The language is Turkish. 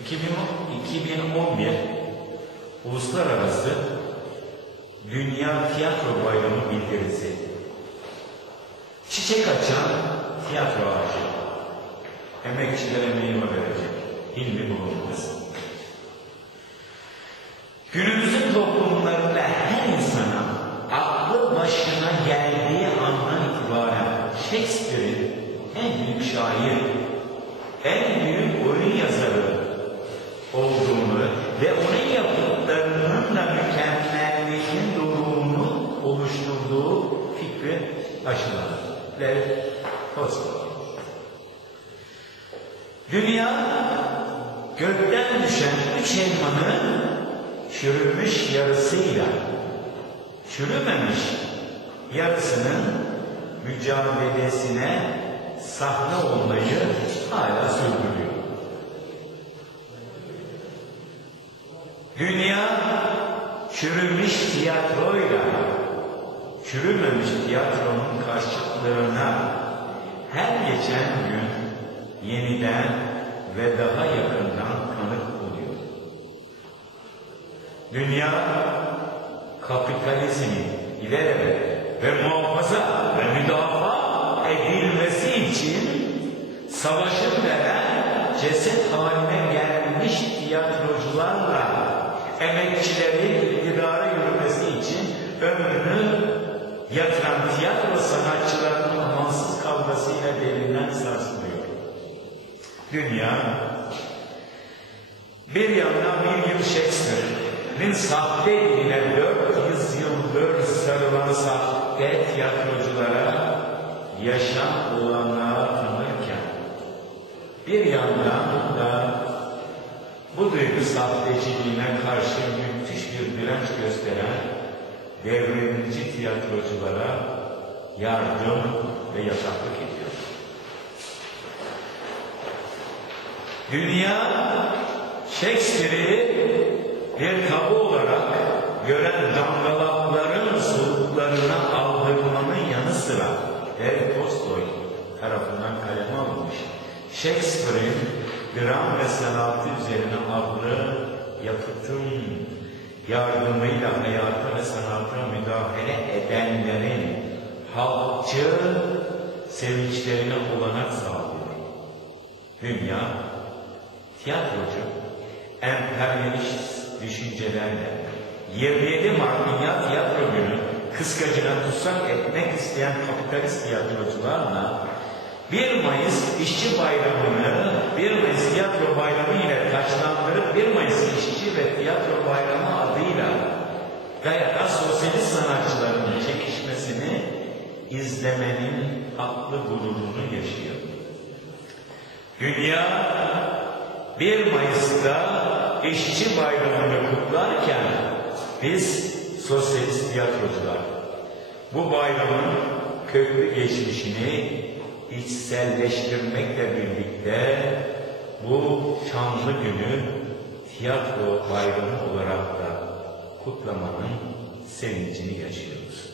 2011 Uluslararası Dünya Tiyatro Bayramı bildirisi. Çiçek açan tiyatro ağacı. Emekçilere meyve verecek. Hilmi bulunmaz. Günümüzün toplumlarında her insana aklı başına geldiği andan itibaren Shakespeare'in en büyük şair, en büyük oyun yazarı olduğunu ve onun yapıtlarının da mükemmelliğinin doğruluğunu oluşturduğu fikri aşılar. Lev. Dünya gökten düşen üç elmanın çürümüş yarısıyla çürümemiş yarısının mücadelesine sahne olmayı hala sürdürüyor. Dünya çürümüş tiyatroyla çürümemiş tiyatronun karşıtlığına her geçen gün yeniden ve daha yakından tanık oluyor. Dünya kapitalizmin ileride ve muhafaza ve müdafaa edilmesi için savaşın veren ceset haline gelmiş tiyatrocularla emekçilerin iktidara yürümesi için ömrünü yatıran tiyatro sanatçılarının amansız kavgasıyla derinden sarsılıyor. Dünya bir yandan bir yıl Shakespeare'nin sahte diline 400 yıldır sarılan sahte tiyatroculara bir yandan da bu duygu sahteciliğine karşı müthiş bir direnç gösteren devrimci tiyatroculara yardım ve yataklık ediyor. Dünya Shakespeare'i bir tabu olarak gören damgalakların soluklarına aldırmanın yanı sıra Lev Tolstoy tarafından kaleme alınmış Shakespeare'in dram ve sanatı üzerine adlı yapıtın yardımıyla hayata ve sanata müdahale edenlerin halkçı sevinçlerine olanak sağlıyor. Dünya tiyatrocu, emperyalist düşüncelerle 27 Mart Dünya Tiyatro Günü kıskacına tutsak etmek isteyen kapitalist tiyatrocularla 1 Mayıs İşçi Bayramı'nı 1 Mayıs Tiyatro Bayramı ile taçlandırıp 1 Mayıs İşçi ve Tiyatro Bayramı adıyla gayet sosyalist sanatçıların çekişmesini izlemenin haklı gururunu yaşıyor. Dünya 1 Mayıs'ta işçi bayramını kutlarken biz sosyalist tiyatrocular bu bayramın köklü geçmişini içselleştirmekle birlikte bu şanlı günü tiyatro bayramı olarak da kutlamanın sevincini yaşıyoruz.